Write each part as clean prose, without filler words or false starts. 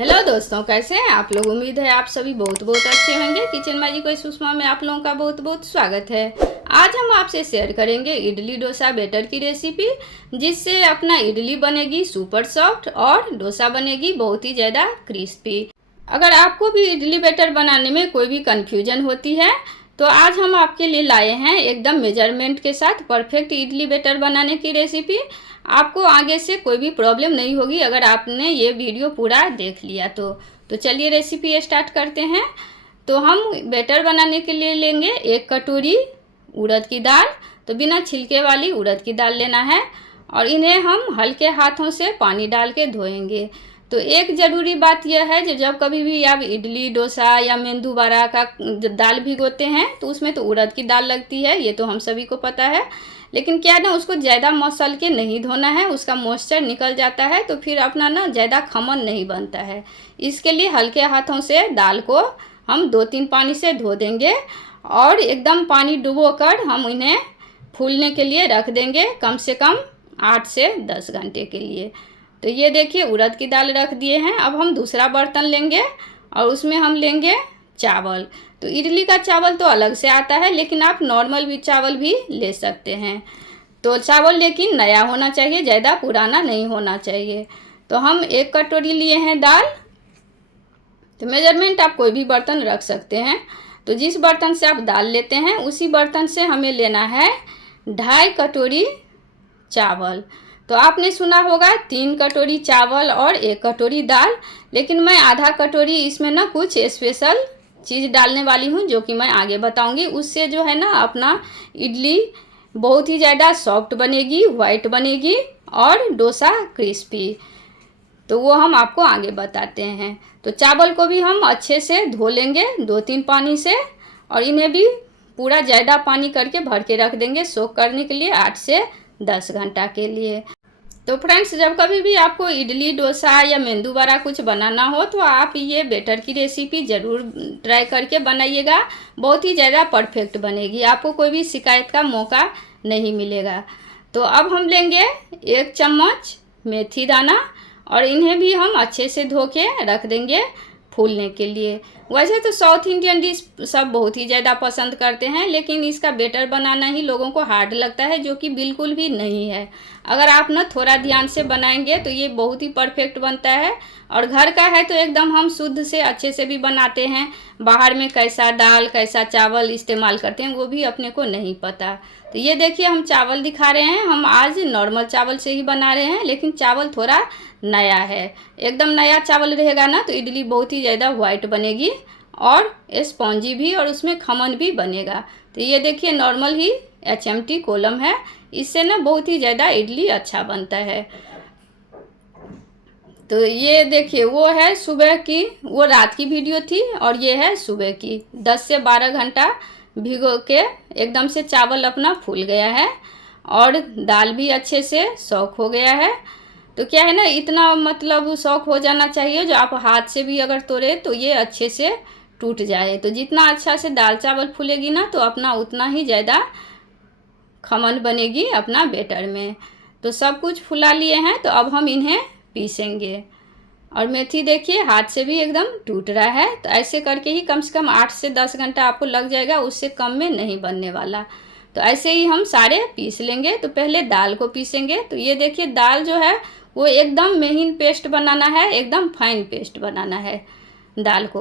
Hello दोस्तों, कैसे हैं आप लोग। उम्मीद है आप सभी बहुत बहुत अच्छे होंगे। किचन मैजिक बाय सुषमा में आप लोगों का बहुत बहुत स्वागत है। आज हम आपसे शेयर करेंगे इडली डोसा बैटर की रेसिपी, जिससे अपना इडली बनेगी सुपर सॉफ्ट और डोसा बनेगी बहुत ही ज़्यादा क्रिस्पी। अगर आपको भी इडली बैटर बनाने में कोई भी कन्फ्यूजन होती है तो आज हम आपके लिए लाए हैं एकदम मेजरमेंट के साथ परफेक्ट इडली बैटर बनाने की रेसिपी। आपको आगे से कोई भी प्रॉब्लम नहीं होगी अगर आपने ये वीडियो पूरा देख लिया तो चलिए रेसिपी स्टार्ट करते हैं। तो हम बैटर बनाने के लिए लेंगे 1 कटोरी उड़द की दाल। तो बिना छिलके वाली उड़द की दाल लेना है और इन्हें हम हल्के हाथों से पानी डाल के धोएंगे। तो एक ज़रूरी बात यह है, जब कभी भी आप इडली डोसा या मेंदू वड़ा का दाल भिगोते हैं तो उसमें तो उड़द की दाल लगती है, ये तो हम सभी को पता है। लेकिन क्या ना, उसको ज़्यादा मसल के नहीं धोना है, उसका मॉइस्चर निकल जाता है तो फिर अपना ना ज़्यादा खमन नहीं बनता है। इसके लिए हल्के हाथों से दाल को हम 2-3 पानी से धो देंगे और एकदम पानी डुबो कर हम इन्हें फूलने के लिए रख देंगे, कम से कम 8 से 10 घंटे के लिए। तो ये देखिए उड़द की दाल रख दिए हैं। अब हम दूसरा बर्तन लेंगे और उसमें हम लेंगे चावल। तो इडली का चावल तो अलग से आता है, लेकिन आप नॉर्मल भी चावल भी ले सकते हैं। तो चावल लेकिन नया होना चाहिए, ज़्यादा पुराना नहीं होना चाहिए। तो हम 1 कटोरी लिए हैं दाल। तो मेजरमेंट आप कोई भी बर्तन रख सकते हैं। तो जिस बर्तन से आप दाल लेते हैं उसी बर्तन से हमें लेना है 2.5 कटोरी चावल। तो आपने सुना होगा 3 कटोरी चावल और 1 कटोरी दाल, लेकिन मैं आधा कटोरी इसमें ना कुछ स्पेशल चीज़ डालने वाली हूँ जो कि मैं आगे बताऊँगी। उससे जो है ना अपना इडली बहुत ही ज़्यादा सॉफ्ट बनेगी, वाइट बनेगी और डोसा क्रिस्पी। तो वो हम आपको आगे बताते हैं। तो चावल को भी हम अच्छे से धो लेंगे 2-3 पानी से और इन्हें भी पूरा ज़्यादा पानी करके भर के रख देंगे सोक करने के लिए 8 से 10 घंटा के लिए। तो फ्रेंड्स, जब कभी भी आपको इडली डोसा या मेंदू वड़ा कुछ बनाना हो तो आप ये बैटर की रेसिपी ज़रूर ट्राई करके बनाइएगा। बहुत ही ज़्यादा परफेक्ट बनेगी, आपको कोई भी शिकायत का मौका नहीं मिलेगा। तो अब हम लेंगे 1 चम्मच मेथी दाना और इन्हें भी हम अच्छे से धो के रख देंगे फूलने के लिए। वैसे तो साउथ इंडियन डिश सब बहुत ही ज़्यादा पसंद करते हैं, लेकिन इसका बैटर बनाना ही लोगों को हार्ड लगता है, जो कि बिल्कुल भी नहीं है। अगर आप ना थोड़ा ध्यान से बनाएंगे तो ये बहुत ही परफेक्ट बनता है। और घर का है तो एकदम हम शुद्ध से अच्छे से भी बनाते हैं। बाहर में कैसा दाल कैसा चावल इस्तेमाल करते हैं वो भी अपने को नहीं पता। तो ये देखिए हम चावल दिखा रहे हैं, हम आज नॉर्मल चावल से ही बना रहे हैं, लेकिन चावल थोड़ा नया है। एकदम नया चावल रहेगा ना तो इडली बहुत ही ज़्यादा वाइट बनेगी और स्पॉन्जी भी, और उसमें खमन भी बनेगा। तो ये देखिए नॉर्मल ही HMT कॉलम है, इससे ना बहुत ही ज़्यादा इडली अच्छा बनता है। तो ये देखिए वो है सुबह की, वो रात की वीडियो थी और ये है सुबह की। 10 से 12 घंटा भिगो के एकदम से चावल अपना फूल गया है और दाल भी अच्छे से सॉक हो गया है। तो क्या है ना, इतना मतलब सॉक हो जाना चाहिए जो आप हाथ से भी अगर तोड़े तो ये अच्छे से टूट जाए। तो जितना अच्छा से दाल चावल फूलेगी ना तो अपना उतना ही ज़्यादा खमन बनेगी अपना बैटर में। तो सब कुछ फुला लिए हैं, तो अब हम इन्हें पीसेंगे। और मेथी देखिए हाथ से भी एकदम टूट रहा है। तो ऐसे करके ही कम से कम 8 से 10 घंटा आपको लग जाएगा, उससे कम में नहीं बनने वाला। तो ऐसे ही हम सारे पीस लेंगे। तो पहले दाल को पीसेंगे। तो ये देखिए दाल जो है वो एकदम महीन पेस्ट बनाना है, एकदम फाइन पेस्ट बनाना है दाल को।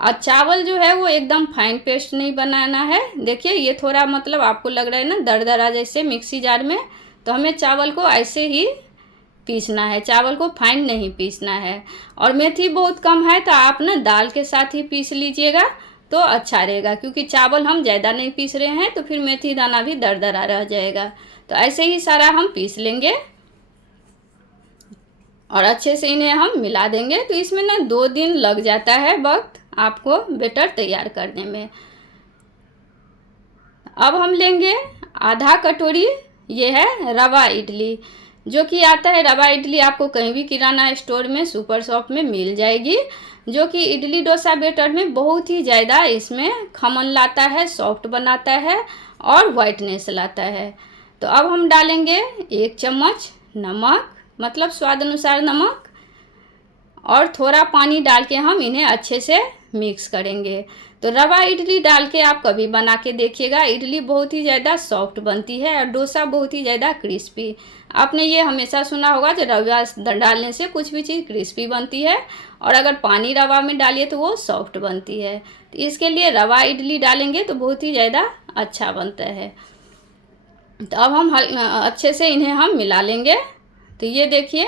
और चावल जो है वो एकदम फाइन पेस्ट नहीं बनाना है। देखिए ये थोड़ा मतलब आपको लग रहा है ना दरदरा जैसे मिक्सी जार में, तो हमें चावल को ऐसे ही पीसना है, चावल को फाइन नहीं पीसना है। और मेथी बहुत कम है तो आप ना दाल के साथ ही पीस लीजिएगा तो अच्छा रहेगा, क्योंकि चावल हम ज़्यादा नहीं पीस रहे हैं तो फिर मेथी दाना भी दरदरा रह जाएगा। तो ऐसे ही सारा हम पीस लेंगे और अच्छे से इन्हें हम मिला देंगे। तो इसमें ना 2 दिन लग जाता है वक्त आपको बैटर तैयार करने में। अब हम लेंगे आधा कटोरी, ये है रवा इडली, जो कि आता है रवा इडली आपको कहीं भी किराना स्टोर में सुपर शॉप में मिल जाएगी, जो कि इडली डोसा बैटर में बहुत ही ज़्यादा इसमें खमन लाता है, सॉफ्ट बनाता है और वाइटनेस लाता है। तो अब हम डालेंगे 1 चम्मच नमक, मतलब स्वाद अनुसार नमक, और थोड़ा पानी डाल के हम इन्हें अच्छे से मिक्स करेंगे। तो रवा इडली डाल के आप कभी बना के देखिएगा, इडली बहुत ही ज़्यादा सॉफ्ट बनती है और डोसा बहुत ही ज़्यादा क्रिस्पी। आपने ये हमेशा सुना होगा कि रवा डालने से कुछ भी चीज़ क्रिस्पी बनती है, और अगर पानी रवा में डालिए तो वो सॉफ्ट बनती है। तो इसके लिए रवा इडली डालेंगे तो बहुत ही ज़्यादा अच्छा बनता है। तो अब हम अच्छे से इन्हें हम मिला लेंगे। तो ये देखिए,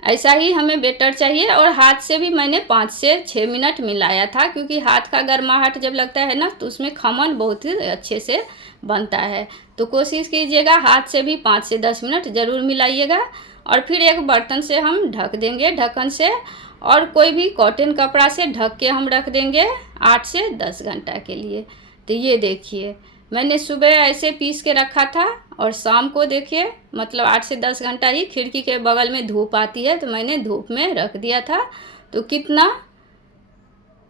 ऐसा ही हमें बेटर चाहिए। और हाथ से भी मैंने 5 से 6 मिनट मिलाया था, क्योंकि हाथ का गर्माहट जब लगता है ना तो उसमें खमन बहुत ही अच्छे से बनता है। तो कोशिश कीजिएगा हाथ से भी 5 से 10 मिनट ज़रूर मिलाइएगा। और फिर एक बर्तन से हम ढक देंगे, ढक्कन से, और कोई भी कॉटन कपड़ा से ढक के हम रख देंगे 8 से 10 घंटा के लिए। तो ये देखिए, मैंने सुबह ऐसे पीस के रखा था और शाम को देखिए मतलब 8 से 10 घंटा ही खिड़की के बगल में धूप आती है तो मैंने धूप में रख दिया था। तो कितना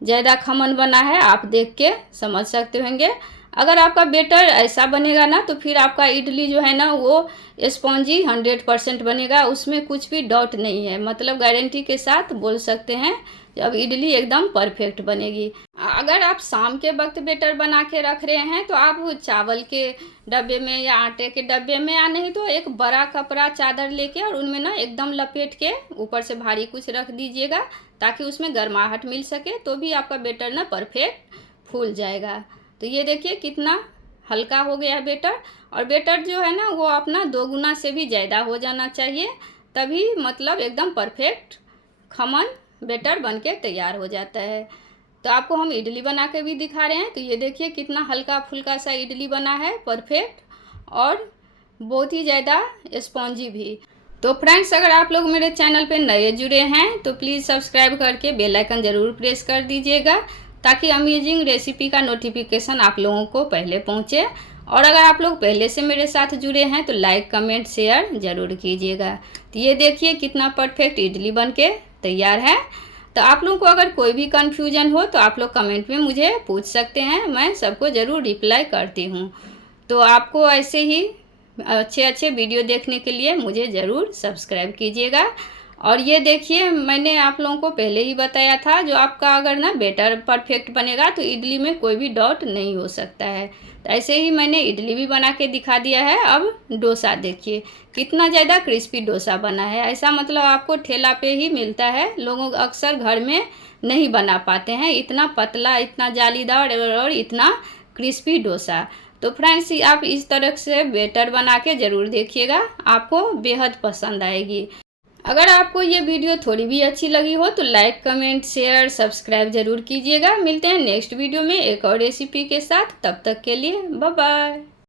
ज़्यादा खमन बना है आप देख के समझ सकते होंगे। अगर आपका बेटर ऐसा बनेगा ना तो फिर आपका इडली जो है ना वो स्पॉन्जी 100% बनेगा, उसमें कुछ भी डाउट नहीं है। मतलब गारंटी के साथ बोल सकते हैं जब इडली एकदम परफेक्ट बनेगी। अगर आप शाम के वक्त बेटर बना के रख रहे हैं तो आप चावल के डब्बे में या आटे के डब्बे में, या नहीं तो एक बड़ा कपड़ा चादर लेके और उनमें ना एकदम लपेट के ऊपर से भारी कुछ रख दीजिएगा ताकि उसमें गर्माहट मिल सके, तो भी आपका बेटर ना परफेक्ट फूल जाएगा। तो ये देखिए कितना हल्का हो गया है बेटर। और बेटर जो है ना वो अपना 2 गुना से भी ज़्यादा हो जाना चाहिए, तभी मतलब एकदम परफेक्ट खमन बेटर बन के तैयार हो जाता है। तो आपको हम इडली बना के भी दिखा रहे हैं। तो ये देखिए कितना हल्का फुल्का सा इडली बना है, परफेक्ट और बहुत ही ज़्यादा स्पॉन्जी भी। तो फ्रेंड्स, अगर आप लोग मेरे चैनल पे नए जुड़े हैं तो प्लीज़ सब्सक्राइब करके बेल आइकन ज़रूर प्रेस कर दीजिएगा ताकि अमेजिंग रेसिपी का नोटिफिकेशन आप लोगों को पहले पहुंचे। और अगर आप लोग पहले से मेरे साथ जुड़े हैं तो लाइक कमेंट शेयर ज़रूर कीजिएगा। तो ये देखिए कितना परफेक्ट इडली बन के तैयार है। तो आप लोगों को अगर कोई भी कन्फ्यूजन हो तो आप लोग कमेंट में मुझे पूछ सकते हैं, मैं सबको ज़रूर रिप्लाई करती हूँ। तो आपको ऐसे ही अच्छे वीडियो देखने के लिए मुझे ज़रूर सब्सक्राइब कीजिएगा। और ये देखिए मैंने आप लोगों को पहले ही बताया था, जो आपका अगर ना बेटर परफेक्ट बनेगा तो इडली में कोई भी डाउट नहीं हो सकता है। तो ऐसे ही मैंने इडली भी बना के दिखा दिया है। अब डोसा देखिए कितना ज़्यादा क्रिस्पी डोसा बना है। ऐसा मतलब आपको ठेला पे ही मिलता है, लोगों अक्सर घर में नहीं बना पाते हैं इतना पतला, इतना जालीदार और इतना क्रिस्पी डोसा। तो फ्रेंड्स, आप इस तरह से बेटर बना के ज़रूर देखिएगा, आपको बेहद पसंद आएगी। अगर आपको ये वीडियो थोड़ी भी अच्छी लगी हो तो लाइक कमेंट शेयर सब्सक्राइब ज़रूर कीजिएगा। मिलते हैं नेक्स्ट वीडियो में एक और रेसिपी के साथ, तब तक के लिए बाय बाय।